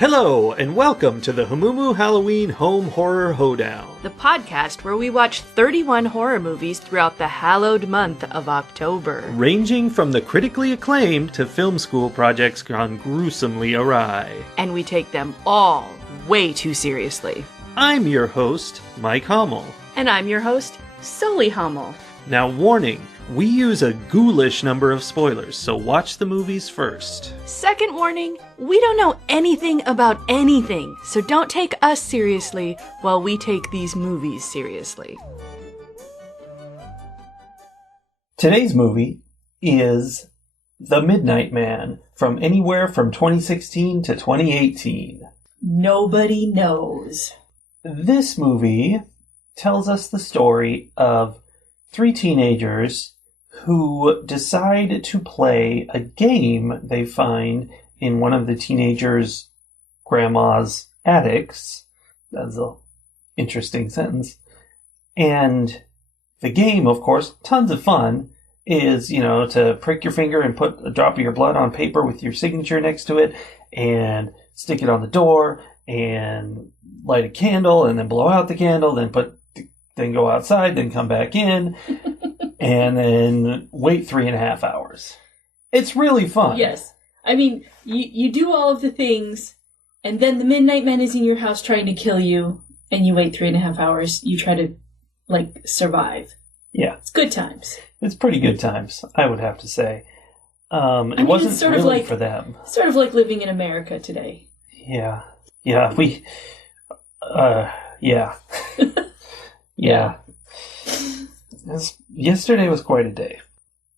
Hello, and welcome to the Hamumu Halloween Home Horror Hoedown. The podcast where we watch 31 horror movies throughout the hallowed month of October. Ranging from the critically acclaimed to film school projects gone gruesomely awry. And we take them all way too seriously. I'm your host, Mike Hummel. And I'm your host, Sully Hummel. Now warning, we use a ghoulish number of spoilers, so watch the movies first. Second warning, we don't know anything about anything, so don't take us seriously while we take these movies seriously. Today's movie is The Midnight Man, from anywhere from 2016 to 2018. Nobody knows. This movie tells us the story of three teenagers who decide to play a game they find in one of the teenagers' grandma's attics. That's an interesting sentence. And the game, of course, tons of fun, is, to prick your finger and put a drop of your blood on paper with your signature next to it, and stick it on the door, and light a candle, and then blow out the candle, then go outside, then come back in, and then wait 3.5 hours. It's really fun. Yes. I mean, you do all of the things, and then the Midnight Man is in your house trying to kill you, and you wait 3.5 hours. You try to, survive. Yeah. It's good times. It's pretty good times, I would have to say. It wasn't it's sort really of like, for them. Sort of like living in America today. Yeah. Yeah, yeah. Yeah. Yesterday was quite a day.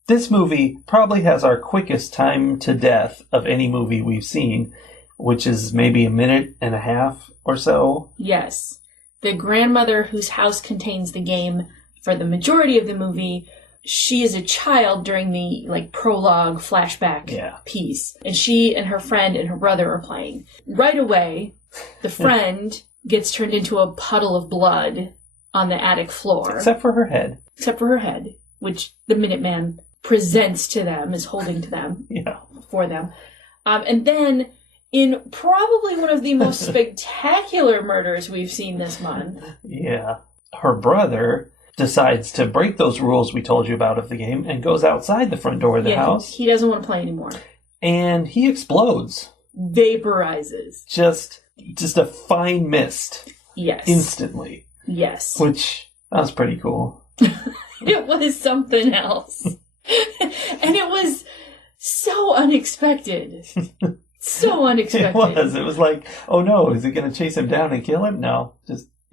This movie probably has our quickest time to death of any movie we've seen, which is maybe 1.5 minutes or so. Yes. The grandmother whose house contains the game for the majority of the movie, she is a child during the prologue flashback piece. And she and her friend and her brother are playing. Right away, the friend gets turned into a puddle of blood on the attic floor. Except for her head. Except for her head, which the Minuteman presents to them, is holding to them. Yeah. For them. And then, in probably one of the most spectacular murders we've seen this month. Yeah. Her brother decides to break those rules we told you about of the game and goes outside the front door of the house. He doesn't want to play anymore. And he explodes. Vaporizes. Just a fine mist. Yes. Instantly. Yes. Which, that was pretty cool. It was something else. And it was so unexpected. So unexpected. It was like, oh no, is it going to chase him down and kill him? No.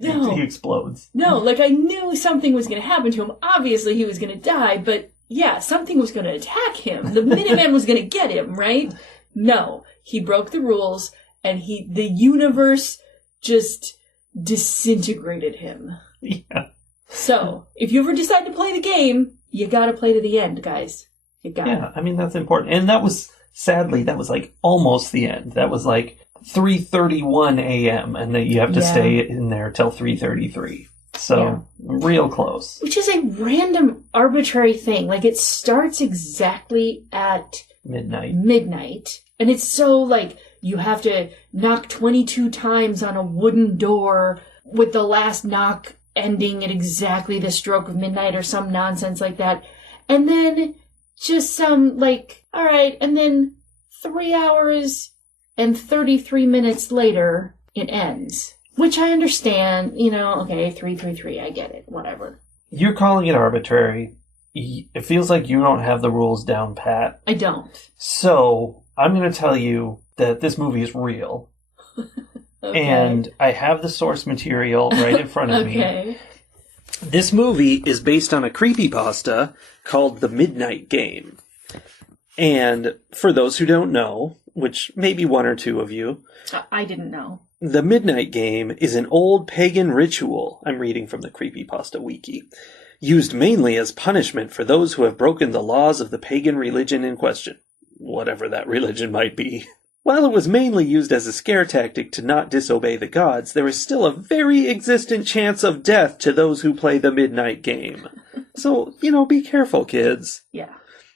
He explodes. No, I knew something was going to happen to him. Obviously he was going to die, but yeah, something was going to attack him. The Minuteman was going to get him, right? No. He broke the rules, and the universe just disintegrated him. Yeah. So, if you ever decide to play the game, you gotta play to the end, guys. You gotta. Yeah, I mean, that's important. And that was almost the end. That was 3:31 a.m. and then you have to stay in there till 3:33. So, real close. Which is a random, arbitrary thing. It starts exactly at midnight. And it's so, you have to knock 22 times on a wooden door with the last knock ending at exactly the stroke of midnight or some nonsense like that. And then just some, all right, and then 3 hours and 33 minutes later, it ends. Which I understand, okay, 333, I get it, whatever. You're calling it arbitrary. It feels like you don't have the rules down pat. I don't. So, I'm going to tell you that this movie is real. Okay. And I have the source material right in front of me. This movie is based on a creepypasta called The Midnight Game. And for those who don't know, which maybe one or two of you, I didn't know. The Midnight Game is an old pagan ritual, I'm reading from the Creepypasta Wiki, used mainly as punishment for those who have broken the laws of the pagan religion in question, whatever that religion might be. While it was mainly used as a scare tactic to not disobey the gods, there is still a very existent chance of death to those who play the Midnight Game. So, be careful, kids. Yeah.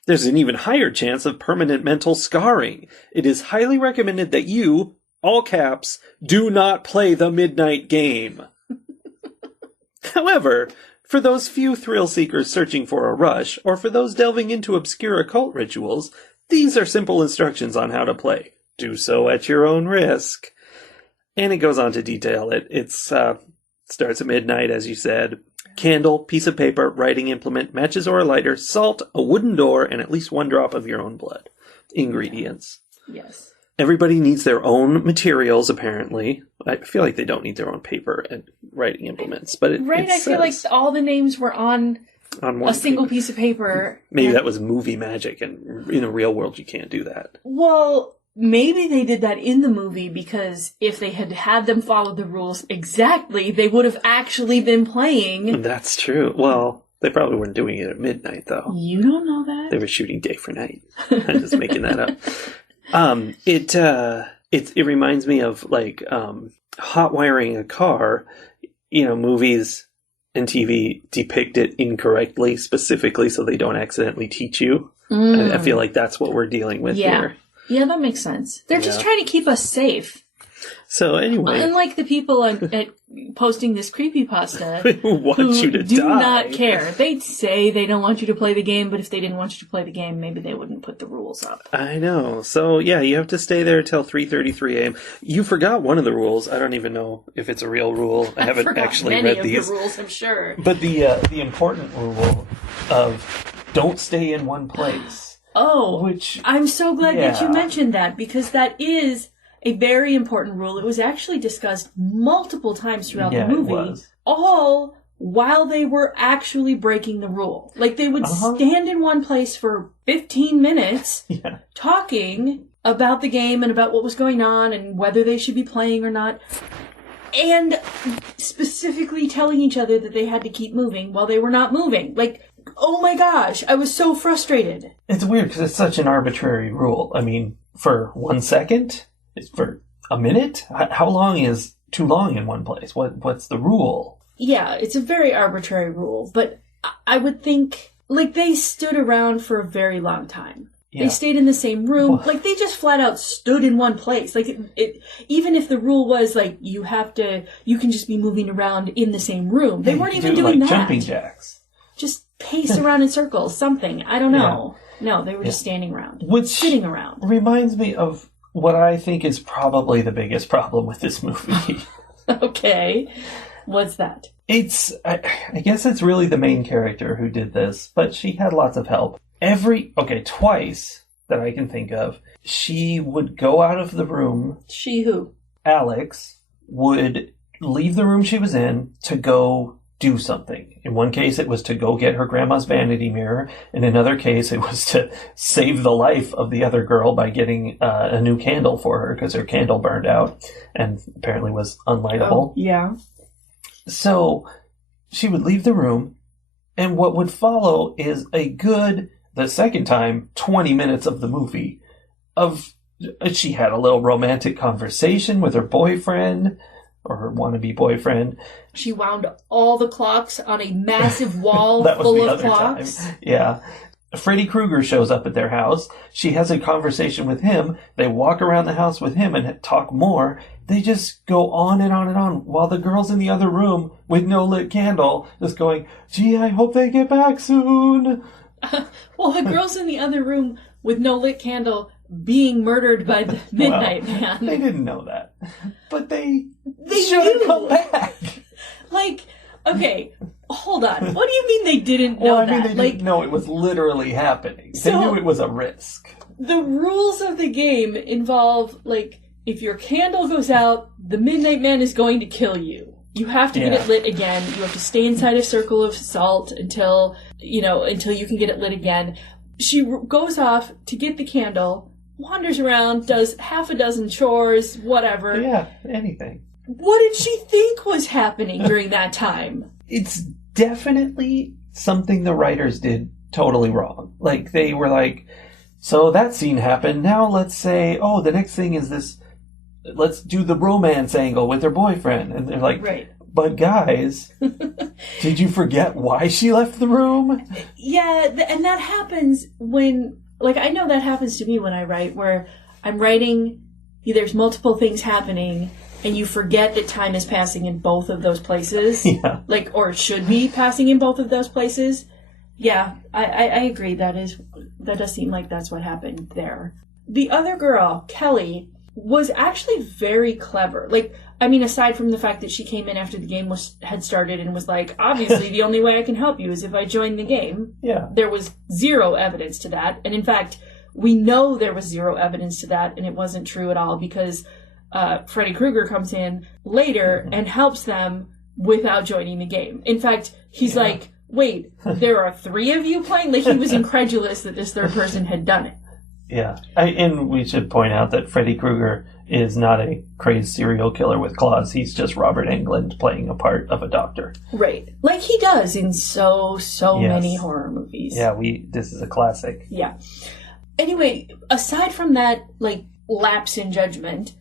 There's an even higher chance of permanent mental scarring. It is highly recommended that you, all caps, do not play the midnight game. However, for those few thrill seekers searching for a rush, or for those delving into obscure occult rituals, these are simple instructions on how to play. Do so at your own risk. And it goes on to detail it. It's starts at midnight, as you said. Candle, piece of paper, writing implement, matches or a lighter, salt, a wooden door, and at least 1 drop of your own blood. Ingredients. Yes. Everybody needs their own materials, apparently. I feel like they don't need their own paper and writing implements, but I feel like all the names were on a single piece of paper. Maybe that was movie magic, and in the real world you can't do that. Well, maybe they did that in the movie because if they had them follow the rules exactly, they would have actually been playing. That's true. Well, they probably weren't doing it at midnight, though. You don't know that? They were shooting day for night. I'm just making that up. It reminds me of like hot wiring a car. You know, movies and TV depict it incorrectly, specifically so they don't accidentally teach you. I feel like that's what we're dealing with here. Yeah, that makes sense. They're just trying to keep us safe. So anyway, unlike the people at posting this creepypasta who want you to do die. not care. They'd say they don't want you to play the game, but if they didn't want you to play the game, maybe they wouldn't put the rules up. I know. So yeah, you have to stay there till 3:33 a.m. You forgot one of the rules. I don't even know if it's a real rule. I haven't actually read these. The rules, I'm sure. But the important rule of don't stay in one place. Oh, which I'm so glad that you mentioned that, because that is a very important rule. It was actually discussed multiple times throughout the movie, all while they were actually breaking the rule. Like, they would stand in one place for 15 minutes talking about the game and about what was going on and whether they should be playing or not, and specifically telling each other that they had to keep moving while they were not moving. Like, oh my gosh, I was so frustrated. It's weird because it's such an arbitrary rule. I mean, for 1 second? It's for a minute? How long is too long in one place? What's the rule? Yeah, it's a very arbitrary rule, but I would think, like, they stood around for a very long time. Yeah. They stayed in the same room. Like, they just flat out stood in one place. Like, it even if the rule was, like, you can just be moving around in the same room. They weren't even doing that. Jumping jacks. Just pace around in circles, something. I don't know. Yeah. No, they were just standing around. Sitting around. Reminds me of what I think is probably the biggest problem with this movie. Okay. What's that? I guess it's really the main character who did this, but she had lots of help. Twice that I can think of, she would go out of the room. She who? Alex would leave the room she was in to go do something. In one case, it was to go get her grandma's vanity mirror. In another case, it was to save the life of the other girl by getting a new candle for her because her candle burned out and apparently was unlightable. Oh, yeah. So she would leave the room, and what would follow is the second time, 20 minutes of the movie she had a little romantic conversation with her boyfriend, or her wannabe boyfriend. She wound all the clocks on a massive wall full of clocks. Time. Yeah. Freddy Krueger shows up at their house. She has a conversation with him. They walk around the house with him and talk more. They just go on and on and on while the girl's in the other room with no lit candle just going, gee, I hope they get back soon. Well, the girl's in the other room with no lit candle being murdered by the Midnight Man. They didn't know that. But they should have come back. Like, okay, hold on. What do you mean they didn't know that? They didn't know it was literally happening. They knew it was a risk. The rules of the game involve, like, if your candle goes out, the Midnight Man is going to kill you. You have to get it lit again. You have to stay inside a circle of salt until you can get it lit again. She goes off to get the candle, wanders around, does half a dozen chores, whatever. Yeah, anything. What did she think was happening during that time? It's definitely something the writers did totally wrong. Like, they were like, so that scene happened, now let's say, the next thing is this, let's do the romance angle with her boyfriend. And they're like, right. But guys, did you forget why she left the room? Yeah, and that happens when, like, I know that happens to me when I write, where I'm writing there's multiple things happening, and you forget that time is passing in both of those places. Yeah. Like, or it should be passing in both of those places. Yeah, I agree. That does seem like that's what happened there. The other girl, Kelly, was actually very clever. Like, I mean, aside from the fact that she came in after the game had started and was like, obviously the only way I can help you is if I join the game. Yeah. There was zero evidence to that. And in fact, we know there was zero evidence to that, and it wasn't true at all because Freddy Krueger comes in later and helps them without joining the game. In fact, he's like, wait, there are 3 of you playing? Like, he was incredulous that this third person had done it. Yeah. And we should point out that Freddy Krueger is not a crazed serial killer with claws. He's just Robert Englund playing a part of a doctor. Right. Like he does in so many horror movies. Yeah, this is a classic. Yeah. Anyway, aside from that, like, lapse in judgment,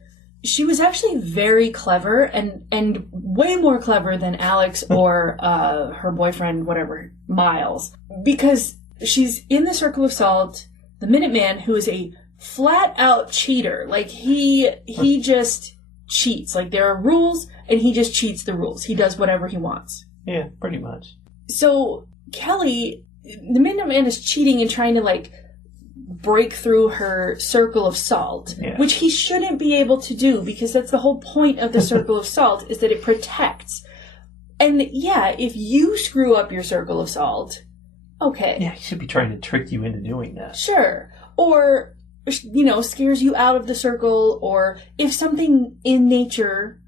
she was actually very clever and way more clever than Alex or her boyfriend, whatever, Miles. Because she's in the Circle of Salt, the Minuteman, who is a flat-out cheater. Like, he just cheats. Like, there are rules, and he just cheats the rules. He does whatever he wants. Yeah, pretty much. So, Kelly, the Minuteman is cheating and trying to, like, break through her Circle of Salt, which he shouldn't be able to do because that's the whole point of the Circle of Salt is that it protects. And yeah, if you screw up your Circle of Salt, okay. Yeah, he should be trying to trick you into doing that. Sure. Or, scares you out of the circle, or if something in nature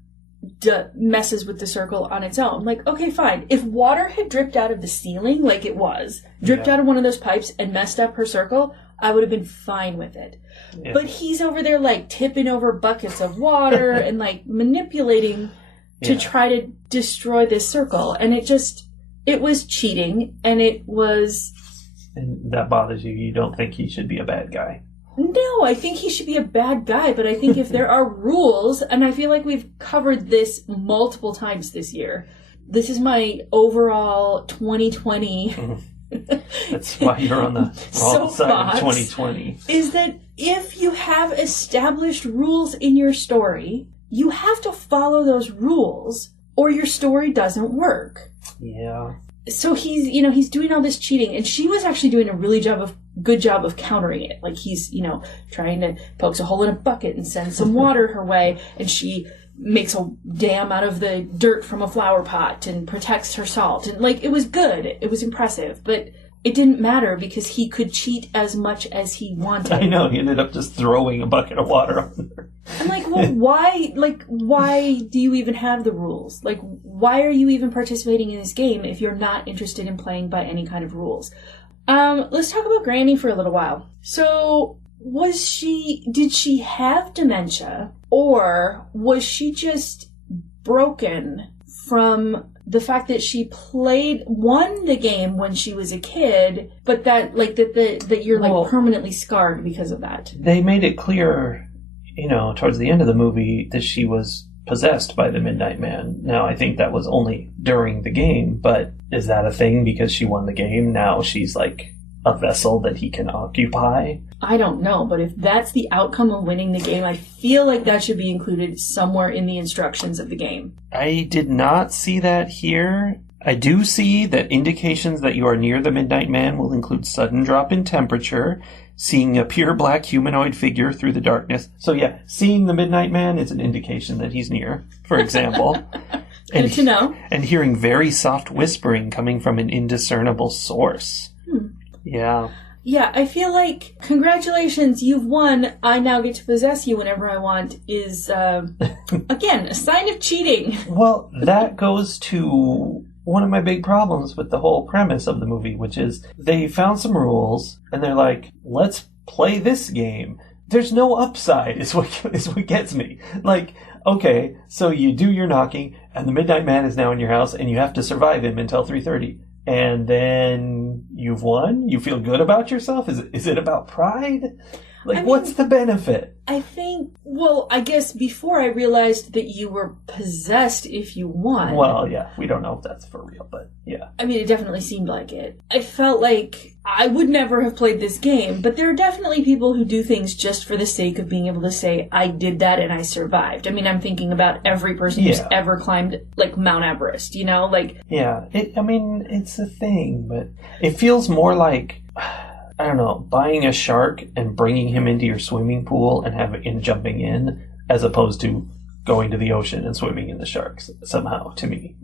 messes with the circle on its own. Like, okay, fine. If water had dripped out of the ceiling, like it was, dripped out of one of those pipes and messed up her circle, I would have been fine with it. Yeah. But he's over there, like, tipping over buckets of water and, like, manipulating to try to destroy this circle. And it was cheating, and it was... And that bothers you. You don't think he should be a bad guy. No, I think he should be a bad guy, but I think if there are rules, and I feel like we've covered this multiple times this year, this is my overall 2020... That's why you're on the wrong side of 2020. Is that if you have established rules in your story, you have to follow those rules, or your story doesn't work. Yeah. So he's doing all this cheating, and she was actually doing a really good job of countering it. Like, he's, trying to pokes a hole in a bucket and sends some water her way, and she makes a dam out of the dirt from a flower pot and protects her salt. And, like, it was good. It was impressive. But it didn't matter because he could cheat as much as he wanted. I know. He ended up just throwing a bucket of water on her. I'm like, well, why do you even have the rules? Like, why are you even participating in this game if you're not interested in playing by any kind of rules? Let's talk about Granny for a little while. So, did she have dementia, or was she just broken from the fact that she won the game when she was a kid, but that you're permanently scarred because of that? They made it clear, towards the end of the movie that she was possessed by the Midnight Man. Now, I think that was only during the game, but is that a thing because she won the game? Now she's like a vessel that he can occupy? I don't know, but if that's the outcome of winning the game, I feel like that should be included somewhere in the instructions of the game. I did not see that here. I do see that indications that you are near the Midnight Man will include sudden drop in temperature, seeing a pure black humanoid figure through the darkness. So yeah, seeing the Midnight Man is an indication that he's near, for example. Good to know. And hearing very soft whispering coming from an indiscernible source. Yeah. Yeah, I feel like, congratulations, you've won, I now get to possess you whenever I want, is, again, a sign of cheating. Well, that goes to one of my big problems with the whole premise of the movie, which is they found some rules, and they're like, let's play this game. There's no upside, is what gets me. Like, okay, so you do your knocking, and the Midnight Man is now in your house, and you have to survive him until 3:30. And then you've won? You feel good about yourself? Is it about pride? Like, what's the benefit? I think, well, I guess before I realized that you were possessed if you won. Well, yeah, we don't know if that's for real, but yeah. I mean, it definitely seemed like it. I felt like I would never have played this game, but there are definitely people who do things just for the sake of being able to say, I did that and I survived. I mean, I'm thinking about every person who's ever climbed, like, Mount Everest, you know? Like, yeah, it's a thing, but it feels more like, I don't know, buying a shark and bringing him into your swimming pool and jumping in, as opposed to going to the ocean and swimming in the sharks, somehow, to me.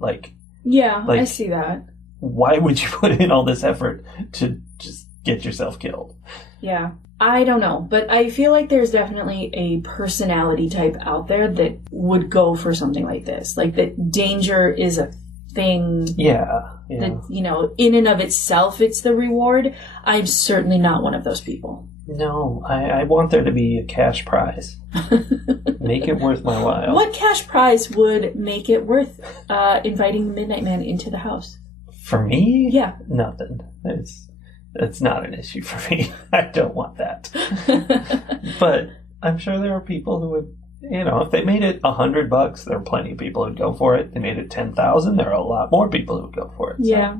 Yeah, I see that. Why would you put in all this effort to just get yourself killed? Yeah. I don't know, but I feel like there's definitely a personality type out there that would go for something like this. Like, that danger is a thing. Yeah. That, you know, in and of itself, it's the reward. I'm certainly not one of those people. No, I want there to be a cash prize. Make it worth my while. What cash prize would make it worth inviting the Midnight Man into the house? For me? Yeah. Nothing. It's not an issue for me. I don't want that. But I'm sure there are people who would, you know, if they made it $100, there are plenty of people who'd go for it. They made it 10,000, there are a lot more people who would go for it. So, yeah.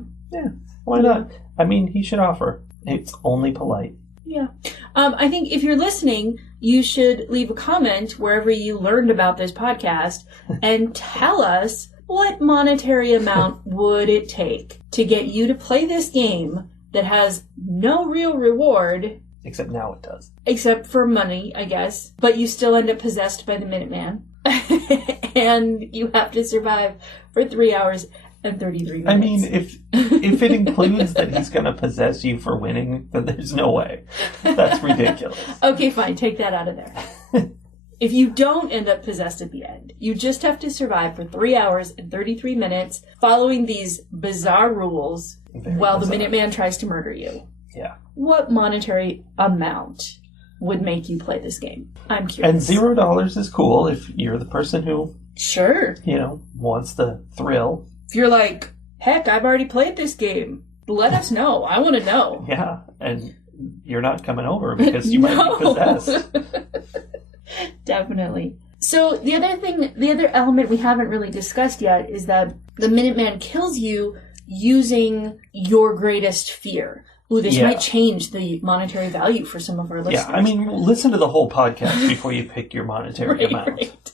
Why not? I mean, he should offer. It's only polite. Yeah. I think if you're listening, you should leave a comment wherever you learned about this podcast and tell us what monetary amount would it take to get you to play this game that has no real reward. Except now it does. Except for money, I guess. But you still end up possessed by the Minuteman. And you have to survive for 3 hours and 33 minutes. I mean, if it includes that he's going to possess you for winning, then there's no way. That's ridiculous. Okay, fine. Take that out of there. If you don't end up possessed at the end, you just have to survive for 3 hours and 33 minutes following these bizarre rules while the Minuteman tries to murder you. Yeah. What monetary amount would make you play this game? I'm curious. And $0 is cool if you're the person who, sure, you know, wants the thrill. If you're like, heck, I've already played this game, let us know. I want to know. Yeah, and you're not coming over because you might be possessed. Definitely. So the other element we haven't really discussed yet is that the Minuteman kills you using your greatest fear. Ooh, this might change the monetary value for some of our listeners. Yeah, I mean, listen to the whole podcast before you pick your monetary amount. Right.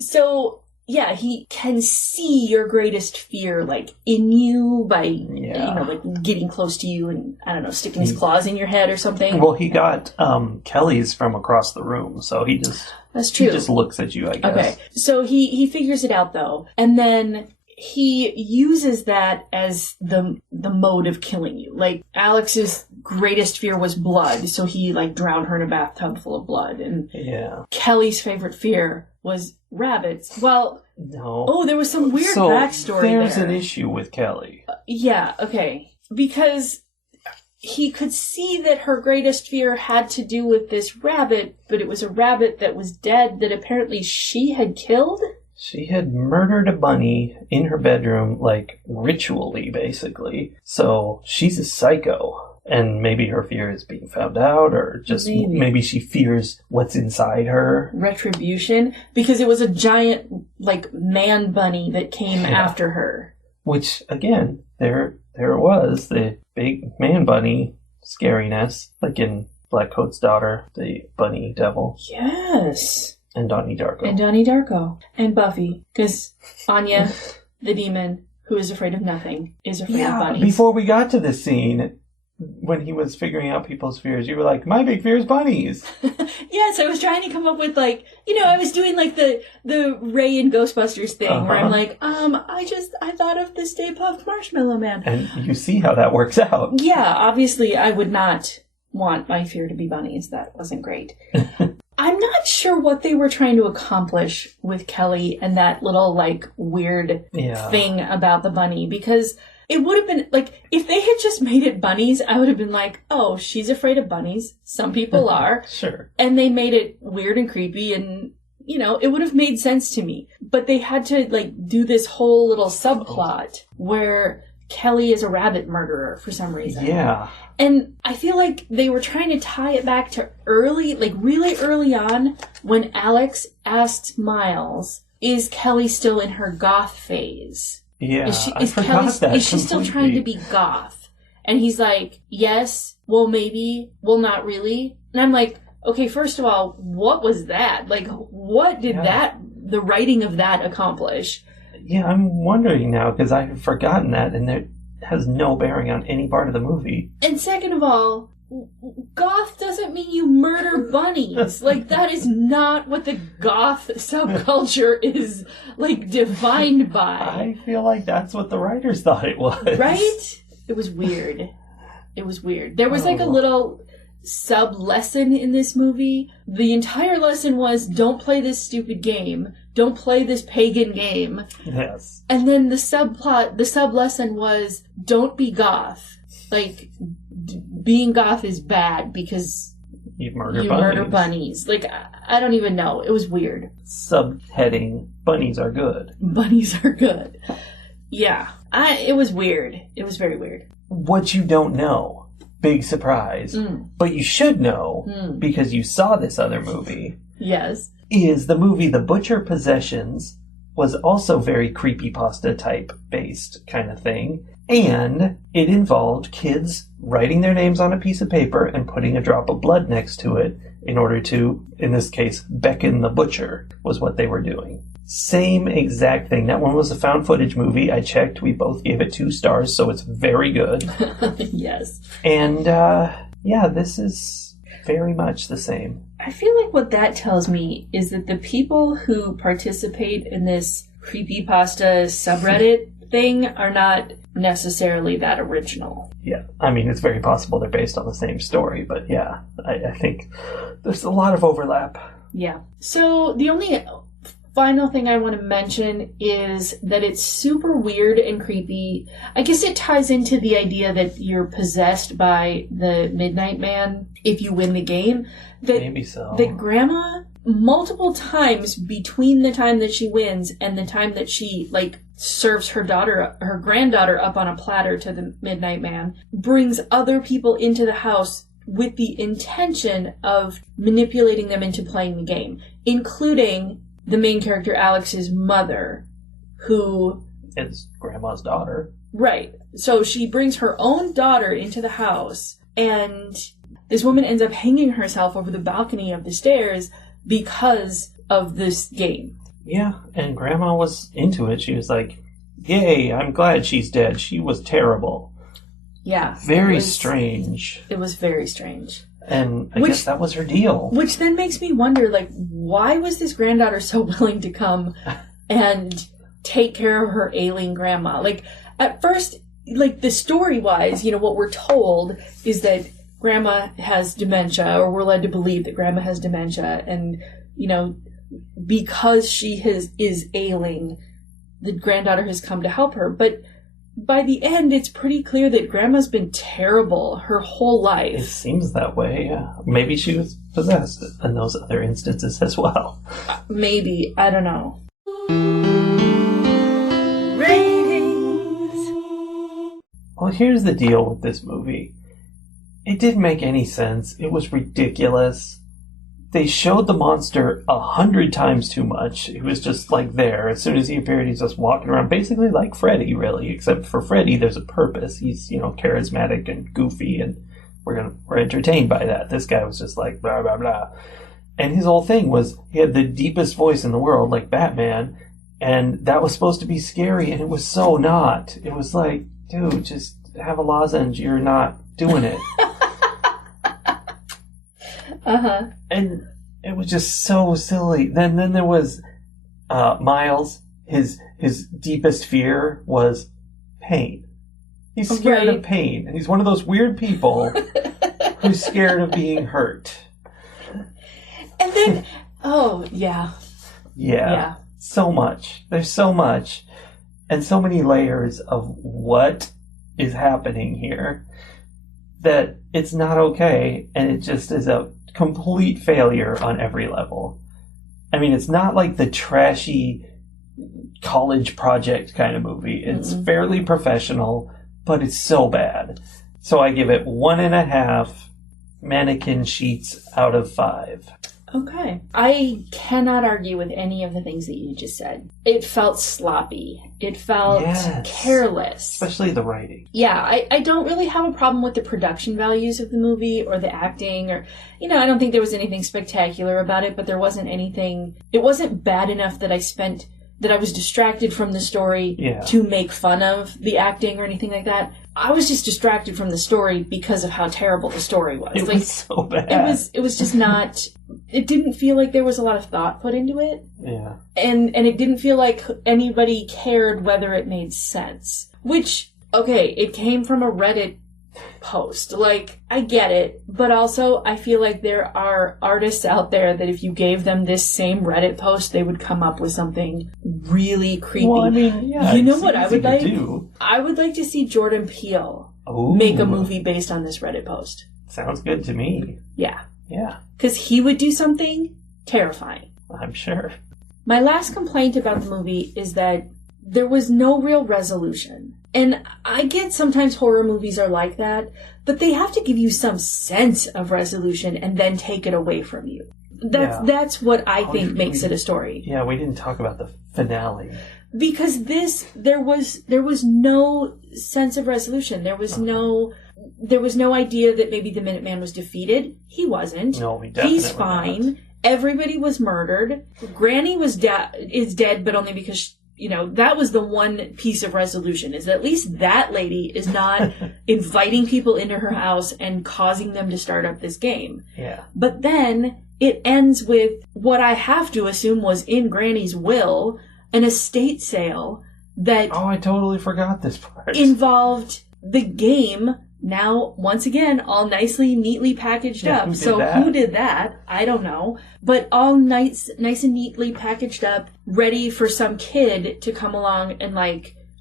So, yeah, he can see your greatest fear, like, in you by, you know, like, getting close to you and, I don't know, sticking his claws in your head or something. Well, he got Kelly's from across the room, so he just... That's true. He just looks at you, I guess. Okay, so he figures it out, though, and then he uses that as the mode of killing you. Like, Alex's greatest fear was blood, so he, like, drowned her in a bathtub full of blood. And Kelly's favorite fear was rabbits. Well, no. Oh, there was some weird backstory there. There's an issue with Kelly. Yeah, okay. Because he could see that her greatest fear had to do with this rabbit, but it was a rabbit that was dead that apparently she had killed? She had murdered a bunny in her bedroom, like, ritually, basically. So, she's a psycho. And maybe her fear is being found out, or just maybe she fears what's inside her. Retribution? Because it was a giant, like, man bunny that came after her. Which, again, there it was, the big man bunny, Scariness, like in Blackcoat's Daughter, the bunny devil. Yes. And Donnie Darko. And Buffy. Because Anya, the demon, who is afraid of nothing, is afraid of bunnies. Before we got to this scene, when he was figuring out people's fears, you were like, my big fear is bunnies. Yes, I was trying to come up with, like, you know, I was doing, like, the Ray and Ghostbusters thing, where I'm like, I thought of the Stay Puft Marshmallow Man. And you see how that works out. Yeah, obviously I would not want my fear to be bunnies. That wasn't great. I'm not sure what they were trying to accomplish with Kelly and that little, like, weird thing about the bunny, because it would have been, like, if they had just made it bunnies, I would have been like, oh, she's afraid of bunnies. Some people are. Sure. And they made it weird and creepy and, you know, it would have made sense to me. But they had to, like, do this whole little subplot where Kelly is a rabbit murderer for some reason. Yeah. And I feel like they were trying to tie it back to really early on, when Alex asked Miles, is Kelly still in her goth phase? Yeah, Is she still completely. trying to be goth? And he's like, yes, well maybe, well not really. And I'm like, okay, first of all, what was that? Like, what did the writing of that accomplish? Yeah, I'm wondering now, because I had forgotten that, and it has no bearing on any part of the movie. And second of all, goth doesn't mean you murder bunnies. Like, that is not what the goth subculture is, like, defined by. I feel like that's what the writers thought it was. Right? It was weird. There was, like, a little sub-lesson in this movie. The entire lesson was, don't play this stupid game. Don't play this pagan game. Yes. And then the sub-lesson was, don't be goth. Like, being goth is bad because you murder bunnies. Like, I don't even know. It was weird. Subheading, bunnies are good. Bunnies are good. Yeah. It was weird. It was very weird. What you don't know, big surprise, but you should know because you saw this other movie. Yes. Is the movie The Butcher Possessions was also very creepypasta type based kind of thing. And it involved kids writing their names on a piece of paper and putting a drop of blood next to it in order to, in this case, beckon the butcher was what they were doing. Same exact thing. That one was a found footage movie. I checked. We both gave it 2 stars, so it's very good. Yes. And, this is very much the same. I feel like what that tells me is that the people who participate in this creepypasta subreddit thing are not necessarily that original. Yeah, I mean, it's very possible they're based on the same story, but yeah, I think there's a lot of overlap. Yeah. So the only final thing I want to mention is that it's super weird and creepy. I guess it ties into the idea that you're possessed by the Midnight Man if you win the game. Maybe so. That Grandma, multiple times between the time that she wins and the time that she, like, serves her granddaughter up on a platter to the Midnight Man, brings other people into the house with the intention of manipulating them into playing the game, including the main character, Alex's mother, who... It's Grandma's daughter. Right. So she brings her own daughter into the house, and this woman ends up hanging herself over the balcony of the stairs because of this game. Yeah, and Grandma was into it. She was like, yay, I'm glad she's dead. She was terrible. Yeah. Very strange. It was very strange. And I guess that was her deal. Which then makes me wonder, like, why was this granddaughter so willing to come and take care of her ailing grandma? Like, at first, like, the story-wise, what we're told is that Grandma has dementia, or we're led to believe that Grandma has dementia, and, because she is ailing, the granddaughter has come to help her. But by the end, it's pretty clear that Grandma's been terrible her whole life. It seems that way, yeah. Maybe she was possessed in those other instances as well. Maybe. I don't know. Ratings! Well, here's the deal with this movie. It didn't make any sense. It was ridiculous. They showed the monster 100 times too much. He was just, like, there. As soon as he appeared, he's just walking around, basically like Freddy, really. Except for Freddy, there's a purpose. He's, charismatic and goofy, and we're entertained by that. This guy was just like, blah, blah, blah. And his whole thing was, he had the deepest voice in the world, like Batman, and that was supposed to be scary, and it was so not. It was like, dude, just have a lozenge. You're not doing it. Uh-huh. And it was just so silly. Then there was Miles. His deepest fear was pain. He's scared of pain. And he's one of those weird people who's scared of being hurt. And then, yeah. Yeah. So much. There's so much. And so many layers of what is happening here that it's not okay. And it just is a complete failure on every level. I mean, it's not like the trashy college project kind of movie. It's fairly professional. but it's so bad. So I give it 1.5 mannequin sheets out of 5. Okay. I cannot argue with any of the things that you just said. It felt sloppy. It felt careless. Especially the writing. Yeah, I don't really have a problem with the production values of the movie or the acting or, I don't think there was anything spectacular about it, but there wasn't anything, it wasn't bad enough that I was distracted from the story to make fun of the acting or anything like that. I was just distracted from the story because of how terrible the story was. It was so bad. It was just not, it didn't feel like there was a lot of thought put into it. Yeah. And it didn't feel like anybody cared whether it made sense. Which, okay, it came from a Reddit post. Like, I get it, but also I feel like there are artists out there that if you gave them this same Reddit post, they would come up with something really creepy. Well, I mean, yeah, you know what I would like? Do. I would like to see Jordan Peele make a movie based on this Reddit post. Sounds good to me. Yeah. Yeah. Because he would do something terrifying. I'm sure. My last complaint about the movie is that there was no real resolution. And I get sometimes horror movies are like that, but they have to give you some sense of resolution and then take it away from you. That's what I think makes it a story. Yeah, we didn't talk about the finale. Because there was no sense of resolution. There was no idea that maybe the Minuteman was defeated. He wasn't. No, he definitely He's fine. Not. Everybody was murdered. Granny is dead, but only because that was the one piece of resolution, is at least that lady is not inviting people into her house and causing them to start up this game. Yeah. But then it ends with what I have to assume was in Granny's will, an estate sale that... Oh, I totally forgot this part. ...involved the game, now, once again, all nicely, neatly packaged up. Who did that? I don't know. But all nice and neatly packaged up, ready for some kid to come along and,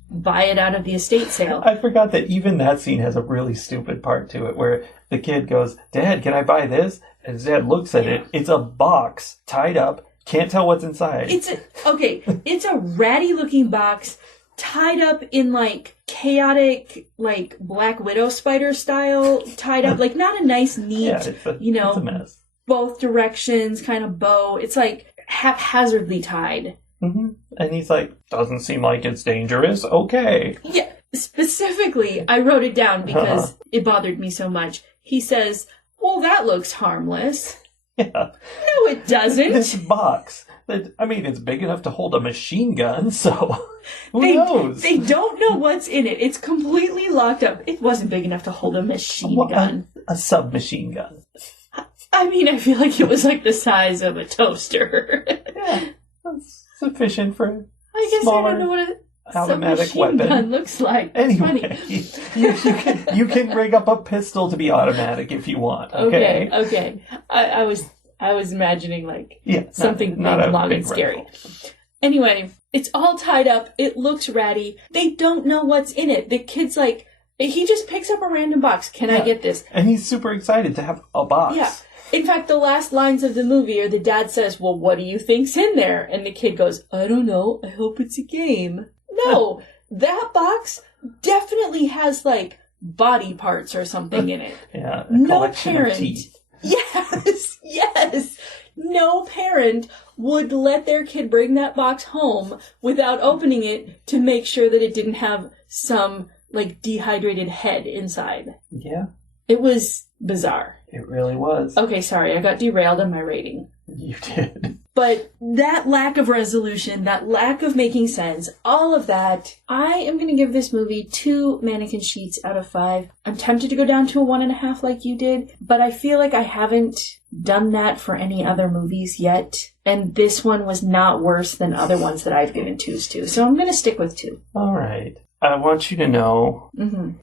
buy it out of the estate sale. I forgot that even that scene has a really stupid part to it, where the kid goes, "Dad, can I buy this?" And his dad looks at it. It's a box, tied up, can't tell what's inside. It's a ratty-looking box, tied up in, chaotic, Black Widow spider style, tied up, not a nice, neat, it's a mess. Both directions kind of bow. It's, haphazardly tied. Mm-hmm. And he's doesn't seem like it's dangerous. Okay. Yeah, specifically, I wrote it down because it bothered me so much. He says, "Well, that looks harmless." Yeah. No, it doesn't. This box. It's big enough to hold a machine gun, so who knows? They don't know what's in it. It's completely locked up. It wasn't big enough to hold a machine gun. A submachine gun. I feel like it was the size of a toaster. Yeah, that's sufficient for I guess I don't know what a automatic submachine gun looks like. Anyway, you can rig up a pistol to be automatic if you want. Okay. Okay. I was imagining something not long and scary. Rifle. Anyway, it's all tied up. It looks ratty. They don't know what's in it. The kid's he just picks up a random box. Can I get this? And he's super excited to have a box. Yeah. In fact, the last lines of the movie are the dad says, "Well, what do you think's in there?" And the kid goes, "I don't know. I hope it's a game." No, that box definitely has body parts or something in it. Yeah. No parent. Yes. No parent would let their kid bring that box home without opening it to make sure that it didn't have some dehydrated head inside. Yeah. It was bizarre. It really was. Okay, sorry, I got derailed on my rating. You did. But that lack of resolution, that lack of making sense, all of that, I am going to give this movie 2 mannequin sheets out of 5. I'm tempted to go down to a 1.5 like you did, but I feel like I haven't done that for any other movies yet. And this one was not worse than other ones that I've given 2s to. So I'm going to stick with 2. All right. I want you to know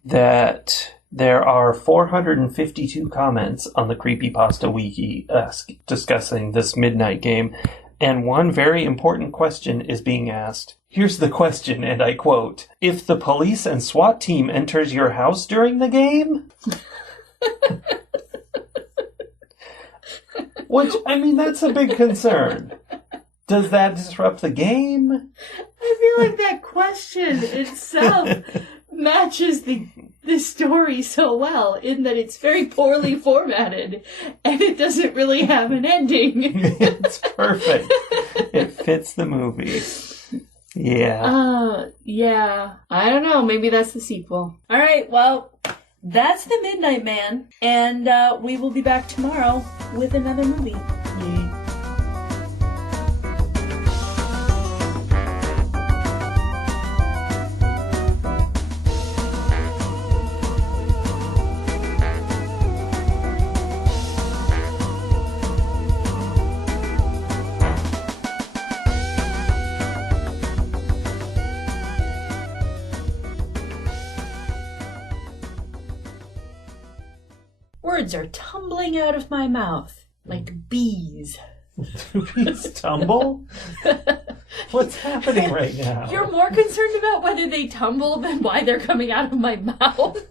that there are 452 comments on the Creepypasta Wiki discussing this Midnight Game, and one very important question is being asked. Here's the question, and I quote, "If the police and SWAT team enters your house during the game?" Which, that's a big concern. Does that disrupt the game? I feel like that question itself matches the story so well in that it's very poorly formatted and it doesn't really have an ending. It's perfect. It fits the movie. Yeah. Yeah. I don't know. Maybe that's the sequel. All right. Well, that's The Midnight Man. And we will be back tomorrow with another movie. Words are tumbling out of my mouth like bees. Do bees tumble? What's happening right now? You're more concerned about whether they tumble than why they're coming out of my mouth.